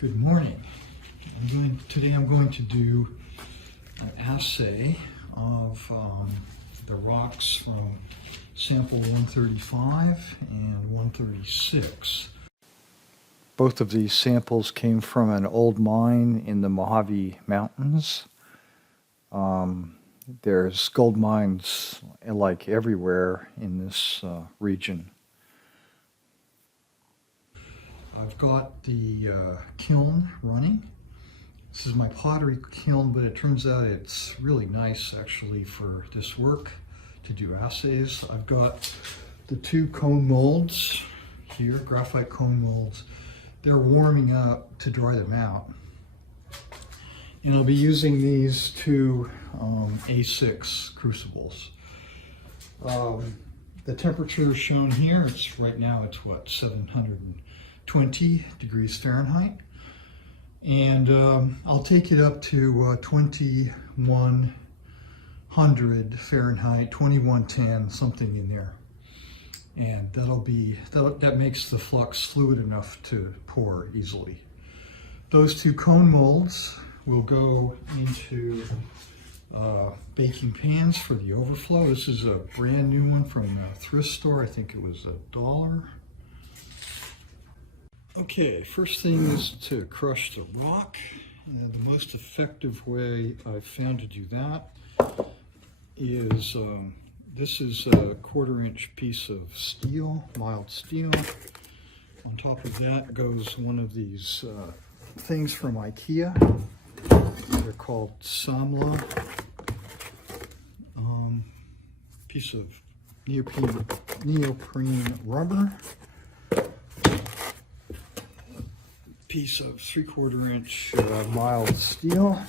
Good morning. Today I'm going to do an assay of the rocks from sample 135 and 136. Both of these samples came from an old mine in the Mojave Mountains. There's gold mines like everywhere in this region. I've got the kiln running. This is my pottery kiln, but it turns out it's really nice actually for this work to do assays. I've got the two cone molds here, graphite cone molds. They're warming up to dry them out. And I'll be using these two A6 crucibles. The temperature shown here, right now it's what, 720 degrees Fahrenheit. And I'll take it up to 2100 Fahrenheit, 2110, something in there. And that makes the flux fluid enough to pour easily. Those two cone molds will go into baking pans for the overflow. This is a brand new one from a thrift store. I think it was $1. Okay, first thing is to crush the rock. The most effective way I've found to do that is this is a 1/4-inch piece of steel, mild steel. On top of that goes one of these things from IKEA. They're called samla. Piece of neoprene rubber. Piece of 3/4-inch mild steel.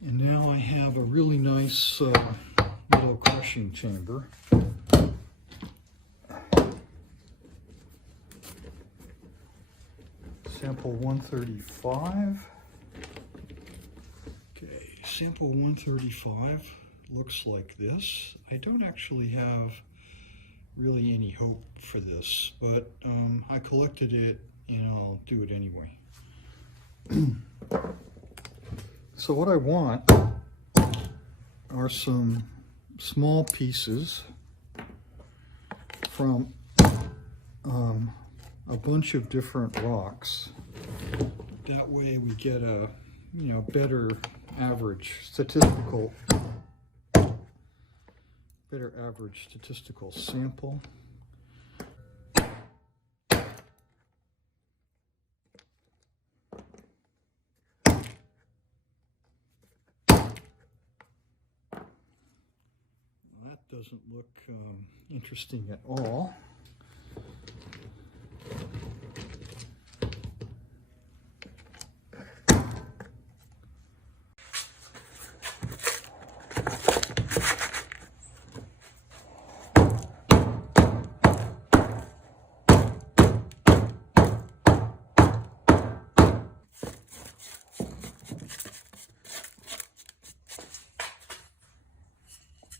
And now I have a really nice little crushing chamber. Sample 135. Okay, sample 135 looks like this. I don't actually have really any hope for this, but I collected it and I'll do it anyway. So what I want are some small pieces from a bunch of different rocks. That way we get a better average statistical sample. That doesn't look interesting at all.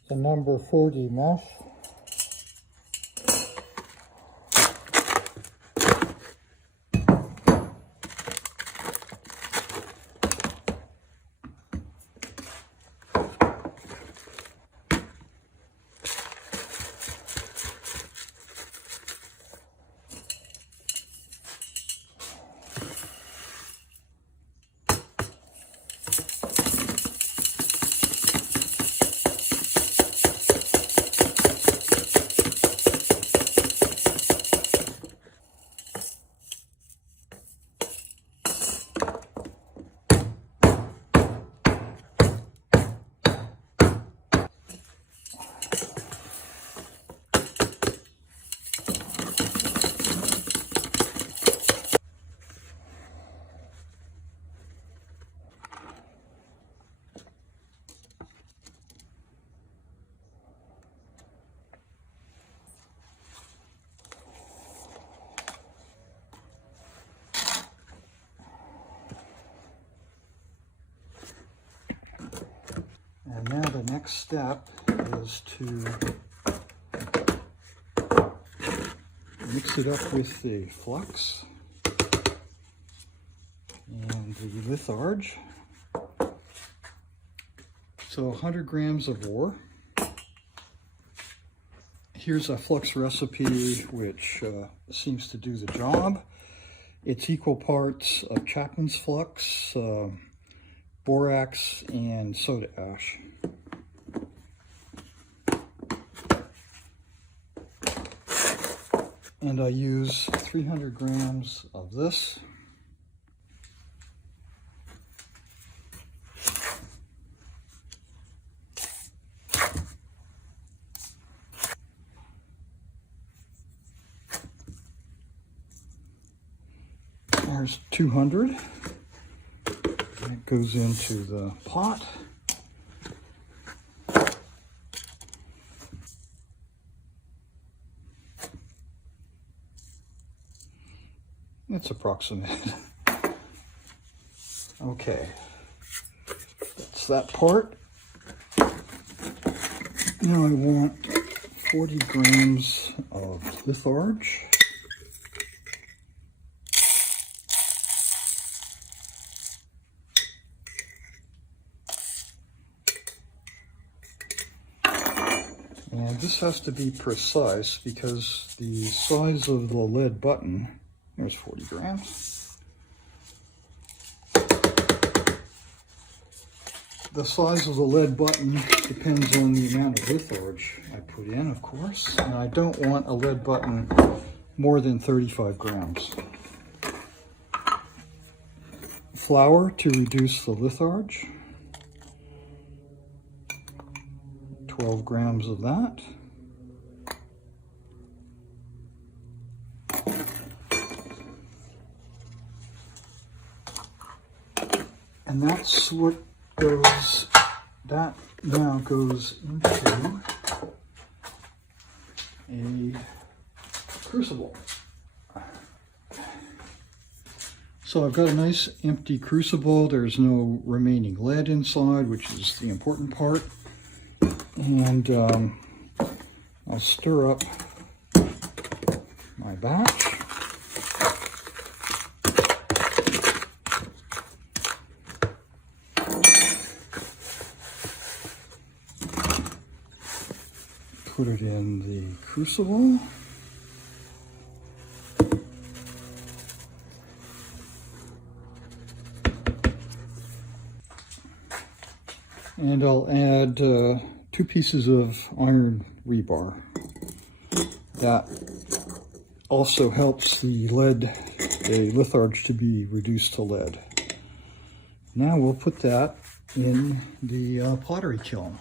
The number 40 mesh. And now the next step is to mix it up with the flux. and the litharge. So 100 grams of ore. Here's a flux recipe which seems to do the job. It's equal parts of Chapman's flux, borax, and soda ash. And I use 300 grams of this. There's 200. That goes into the pot. It's approximate. Okay, that's that part. Now I want 40 grams of litharge. And this has to be precise because the size of the lead button, there's 40 grams. The size of the lead button depends on the amount of litharge I put in, of course. And I don't want a lead button more than 35 grams. Flour to reduce the litharge. 12 grams of that. And that's what goes, that now goes into a crucible. So I've got a nice empty crucible. There's no remaining lead inside, which is the important part. And I'll stir up my batch. Put it in the crucible. And I'll add 2 pieces of iron rebar. That also helps the litharge to be reduced to lead. Now we'll put that in the pottery kiln.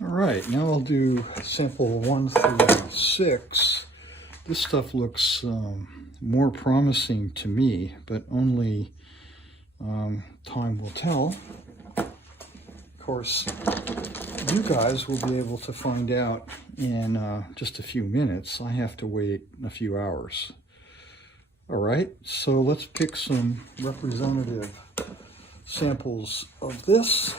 All right, now I'll do sample 1 through 6. This stuff looks more promising to me, but only time will tell. Of course, you guys will be able to find out in just a few minutes. I have to wait a few hours. All right, so let's pick some representative samples of this.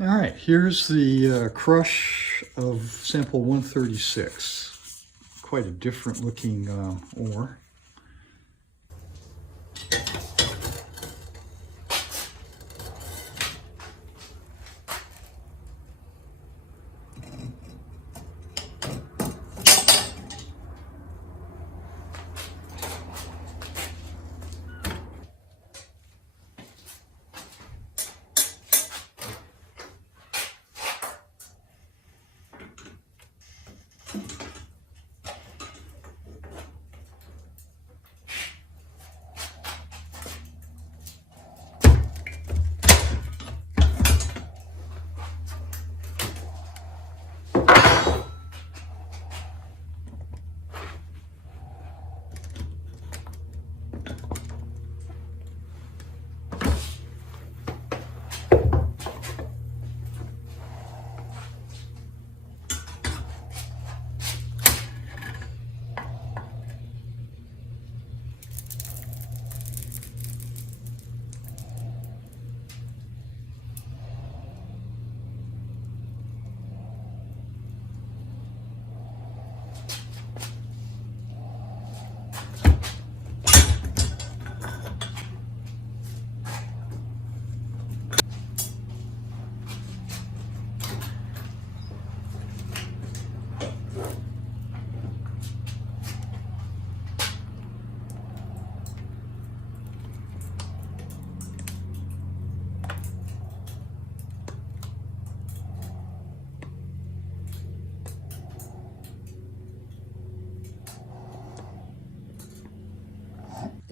All right, here's the crush of sample 136. Quite a different looking ore.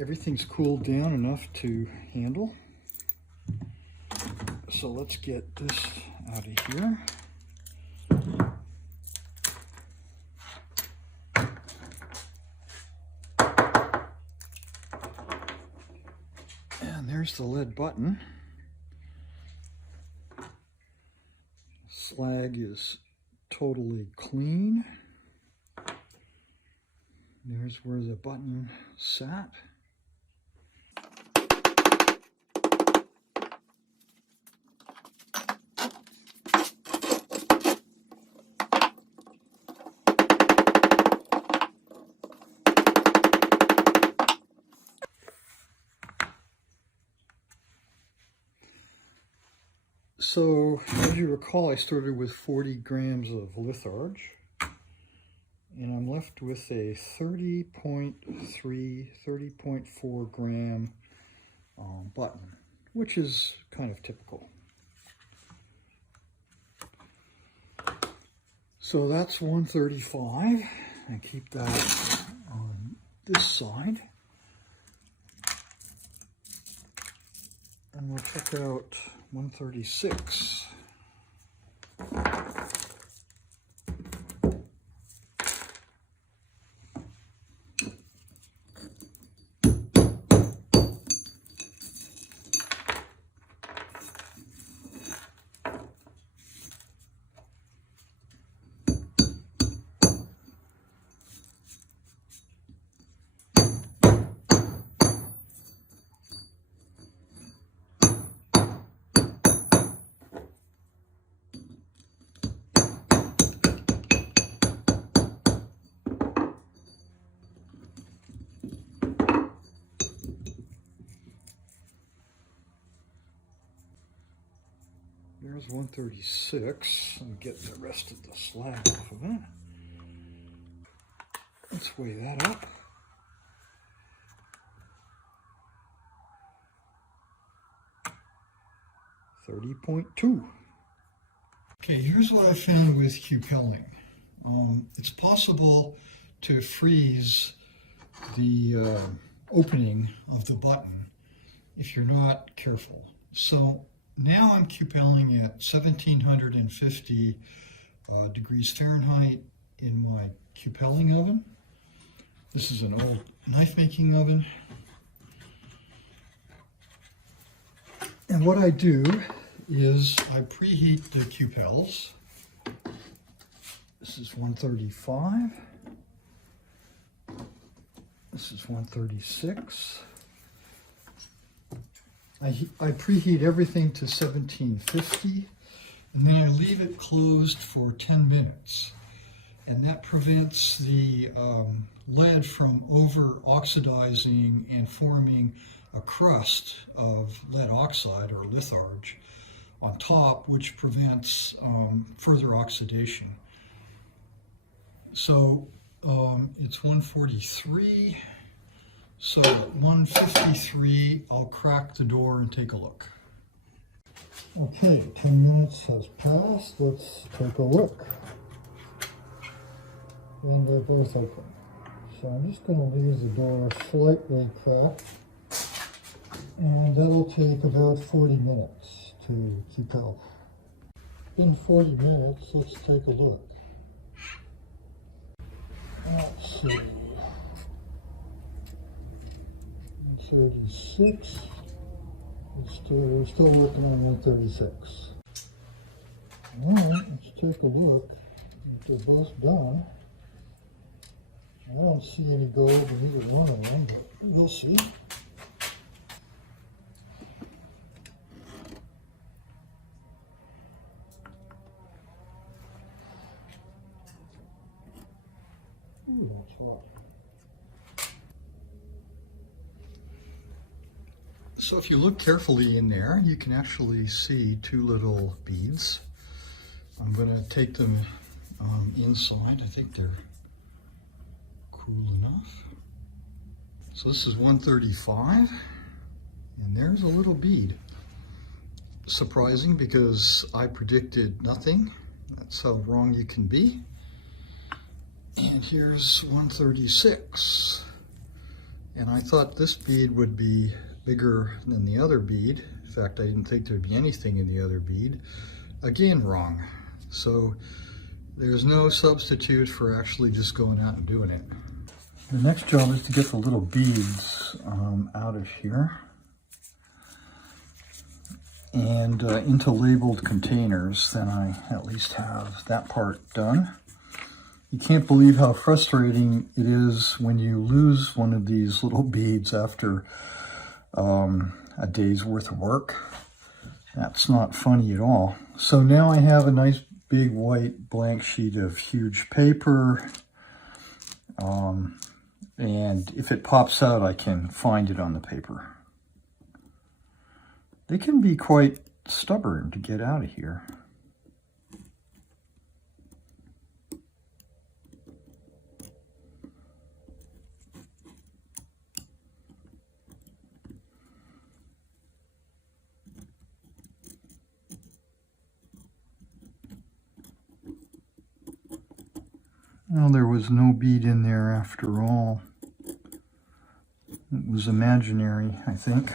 everything's cooled down enough to handle. So let's get this out of here. And there's the lead button. Slag is totally clean. There's where the button sat. So, as you recall, I started with 40 grams of litharge, and I'm left with a 30.3, 30.4 gram button, which is kind of typical. So that's 135, and keep that on this side. And we'll check out 136. There's 136. Let me get the rest of the slag off of it. Let's weigh that up. .2. Okay, here's what I found with cupelling. It's possible to freeze the opening of the button if you're not careful. So now I'm cupelling at 1750 degrees Fahrenheit in my cupelling oven. This is an old knife making oven. And what I do is I preheat the cupels. This is 135. This is 136. I preheat everything to 1750, and then I leave it closed for 10 minutes. And that prevents the lead from over-oxidizing and forming a crust of lead oxide or litharge on top, which prevents further oxidation. So it's 143. So at 153, I'll crack the door and take a look. Okay, 10 minutes has passed. Let's take a look. And they're both open. So I'm just going to leave the door slightly cracked. And that'll take about 40 minutes to cupel. In 40 minutes, let's take a look. Let's see. 36. We're still working on 136. Alright, let's take a look. They're both done. I don't see any gold in either one of them, but we'll see. Ooh, that's hot. So if you look carefully in there, you can actually see two little beads. I'm going to take them inside. I think they're cool enough. So this is 135, and there's a little bead. Surprising, because I predicted nothing. That's how wrong you can be. And here's 136. And I thought this bead would be bigger than the other bead. In fact, I didn't think there'd be anything in the other bead. Again, wrong. So there's no substitute for actually just going out and doing it. The next job is to get the little beads out of here and into labeled containers. Then I at least have that part done. You can't believe how frustrating it is when you lose one of these little beads after a day's worth of work. That's not funny at all. So now I have a nice big white blank sheet of huge paper. And if it pops out, I can find it on the paper. They can be quite stubborn to get out of here. Well, there was no bead in there after all. It was imaginary, I think.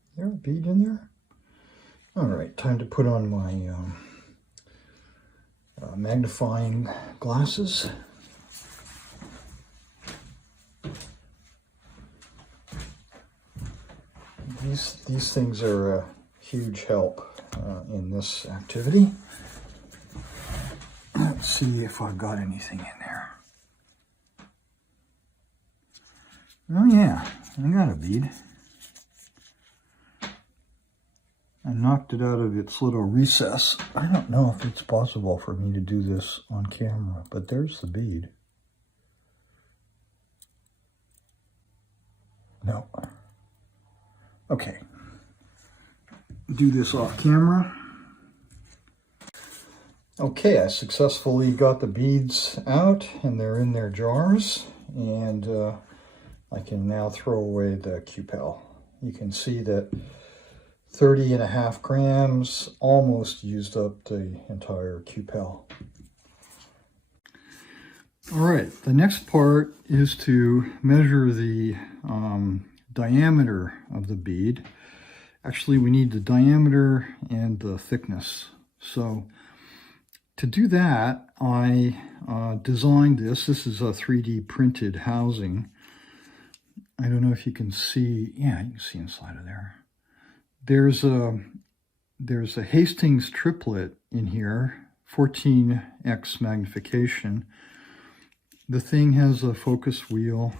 Is there a bead in there? All right, time to put on my magnifying glasses. These things are a huge help in this activity. Let's see if I've got anything in there. Oh yeah, I got a bead. I knocked it out of its little recess. I don't know if it's possible for me to do this on camera, but there's the bead. No. Okay. Do this off camera. Okay, I successfully got the beads out and they're in their jars, and I can now throw away the cupel. You can see that 30.5 grams almost used up the entire cupel. All right, the next part is to measure the diameter of the bead. Actually, we need the diameter and the thickness. So to do that, I designed this. This is a 3D printed housing. I don't know if you can see. Yeah, you can see inside of there. There's a Hastings triplet in here, 14x magnification. The thing has a focus wheel,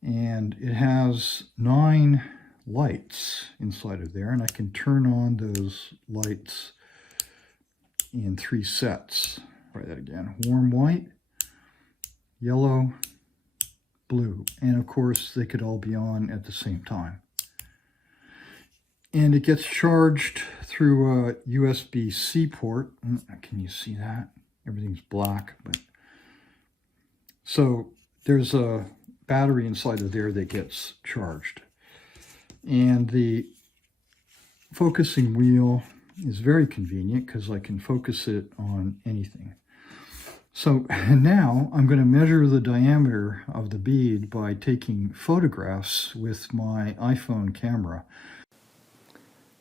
and it has 9 lights inside of there, and I can turn on those lights in 3 sets. Try that again. Warm white, yellow, blue, and of course they could all be on at the same time. And it gets charged through a USB-C port. Can you see that? Everything's black, but so there's a battery inside of there that gets charged. And the focusing wheel is very convenient because I can focus it on anything. So now I'm going to measure the diameter of the bead by taking photographs with my iPhone camera.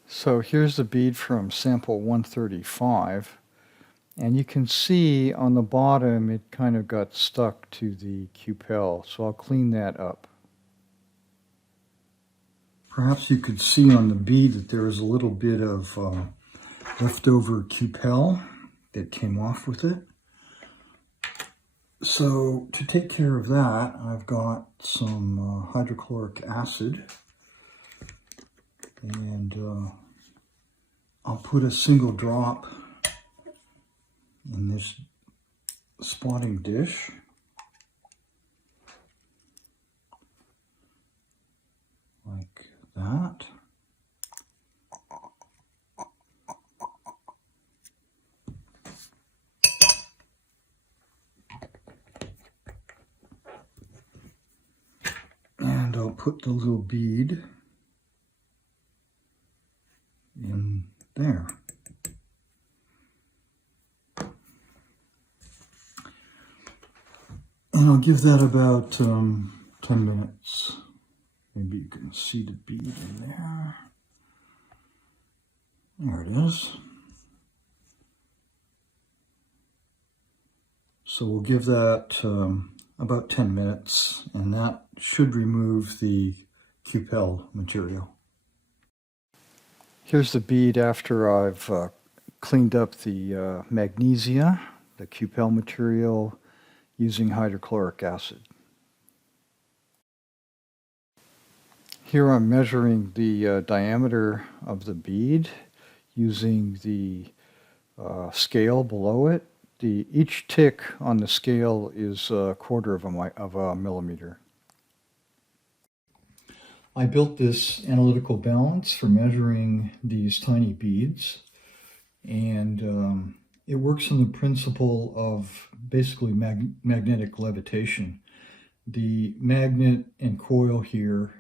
So here's the bead from sample 135. And you can see on the bottom it kind of got stuck to the cupel, so I'll clean that up. Perhaps you could see on the bead that there is a little bit of leftover cupel that came off with it. So to take care of that, I've got some hydrochloric acid, and I'll put a single drop in this spotting dish. Like that. And I'll put the little bead in there. And I'll give that about 10 minutes. Maybe you can see the bead in there. There it is. So we'll give that about 10 minutes, and that should remove the cupel material. Here's the bead after I've cleaned up the magnesia, the cupel material, using hydrochloric acid. Here I'm measuring the diameter of the bead using the scale below it. Each tick on the scale is 1/4 of a millimeter. I built this analytical balance for measuring these tiny beads, and it works on the principle of basically magnetic levitation. The magnet and coil here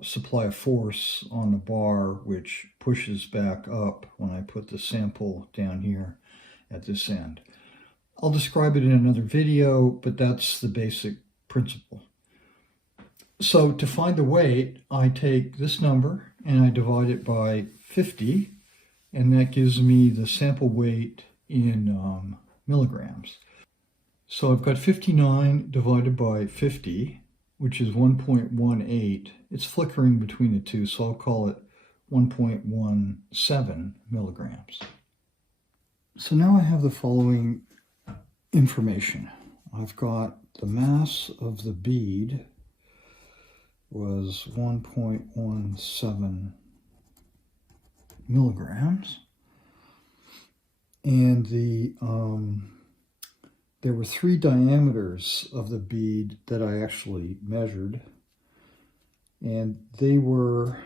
supply a force on the bar which pushes back up when I put the sample down here at this end. I'll describe it in another video, but that's the basic principle. So to find the weight, I take this number and I divide it by 50, and that gives me the sample weight in milligrams. So I've got 59 divided by 50, which is 1.18. It's flickering between the two, so I'll call it 1.17 milligrams. So now I have the following information. I've got the mass of the bead was 1.17 milligrams, and there were 3 diameters of the bead that I actually measured, and they were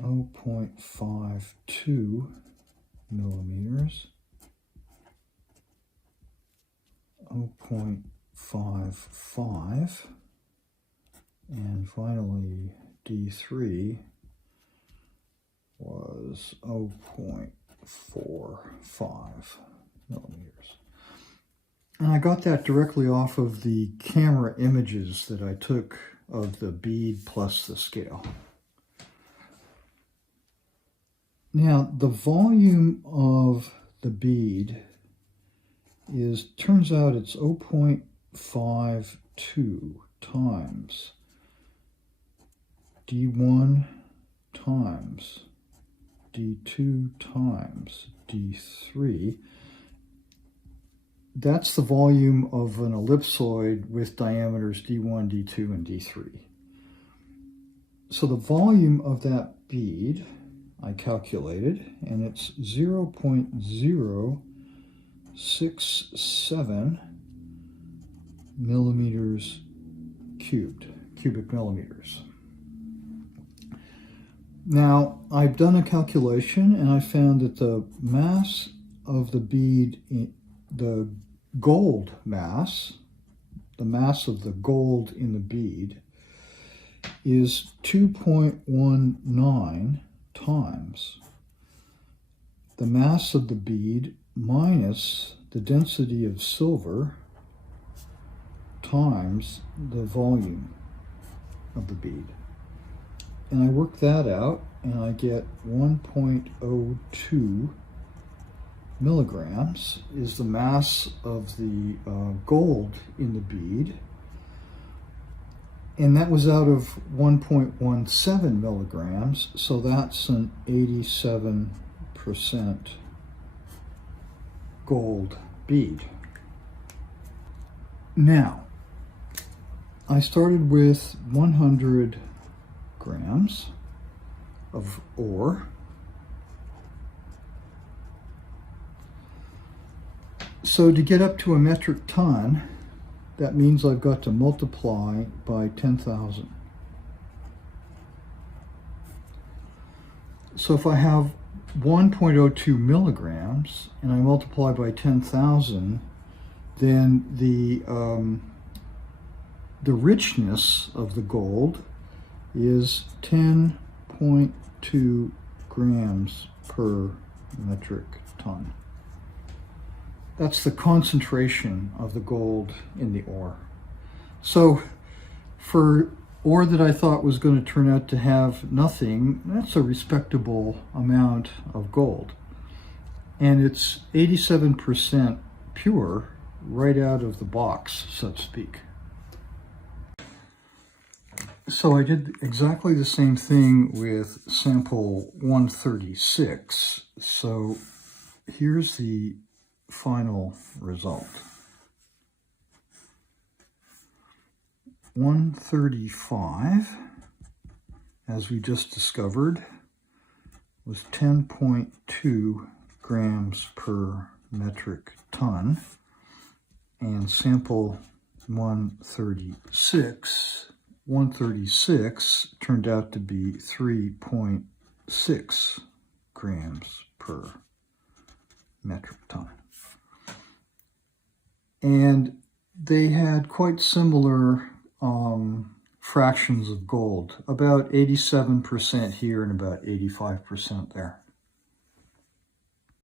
0.52 millimeters, 0.55, and finally D3 was 0.45 millimeters. And I got that directly off of the camera images that I took of the bead plus the scale. Now, the volume of the bead turns out it's 0.52 times D1 times D2 times D3. That's the volume of an ellipsoid with diameters D1, D2, and D3. So the volume of that bead I calculated, and it's 0.067 millimeters cubed, cubic millimeters. Now, I've done a calculation, and I found that the mass of the bead, the gold mass, the mass of the gold in the bead, is 2.19 times the mass of the bead minus the density of silver times the volume of the bead. And I work that out, and I get 1.02 milligrams is the mass of the gold in the bead. And that was out of 1.17 milligrams, so that's an 87% gold bead. Now, I started with 100 grams of ore. So to get up to a metric ton, that means I've got to multiply by 10,000. So if I have 1.02 milligrams and I multiply by 10,000, then the the richness of the gold is 10.2 grams per metric ton. That's the concentration of the gold in the ore. So for ore that I thought was going to turn out to have nothing, that's a respectable amount of gold. And it's 87% pure right out of the box, so to speak. So I did exactly the same thing with sample 136. So here's the final result. 135, as we just discovered, was 10.2 grams per metric ton, and sample 136 turned out to be 3.6 grams per metric ton. And they had quite similar fractions of gold, about 87% here and about 85% there.